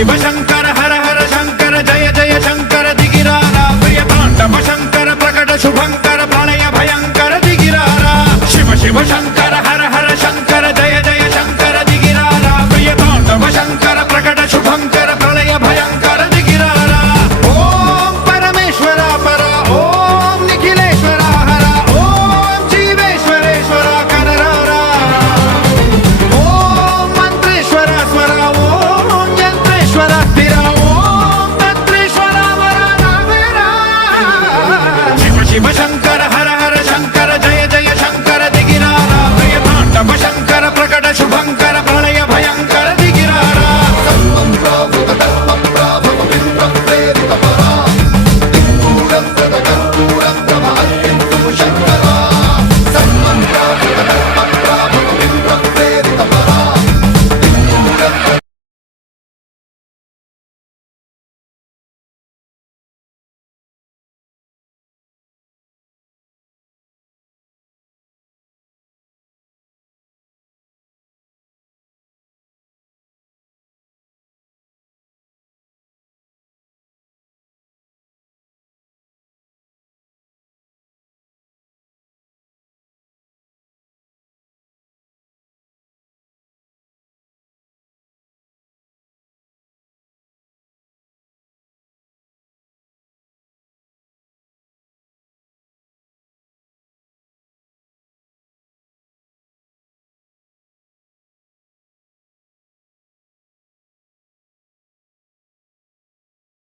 शिव शंकर हर हर शंकर जय जय शंकर दिगिरारा प्रिय तांडव शंकर प्रकट शुभंकर प्रलय भयंकर दिगिरारा शिव शिव शंकर